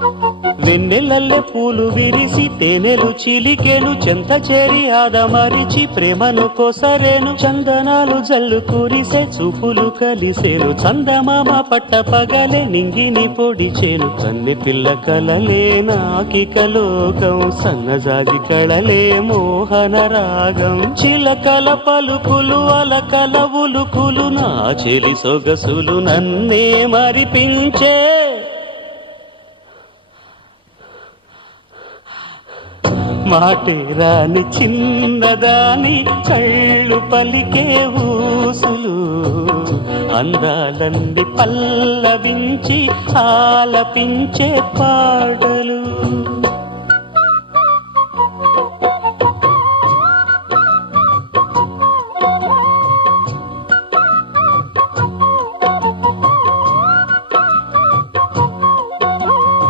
వెన్నెలల్లె పూలు విరిసి తేనెలు చిలికెను చెంత చేరి ఆదమరిచి ప్రేమను కొసరేను చందనాలు జల్లు కురిసే చూపులు కలిసేను చందమామ పట్ట పగలే నింగిని పొడిచేను కన్నె పిల్ల కలలే నాకిక లోకం సన్నజాజి కళలే మోహన రాగం చిలకల పలుకులు అలకల ఉలుకులు నా చెలి సొగసులు నన్నే మరిపించే మాటే రాని చిన్నదాని కళ్ళు పలికే ఊసులు అందాలన్నీ పల్లవించి ఆలపించే పాటలు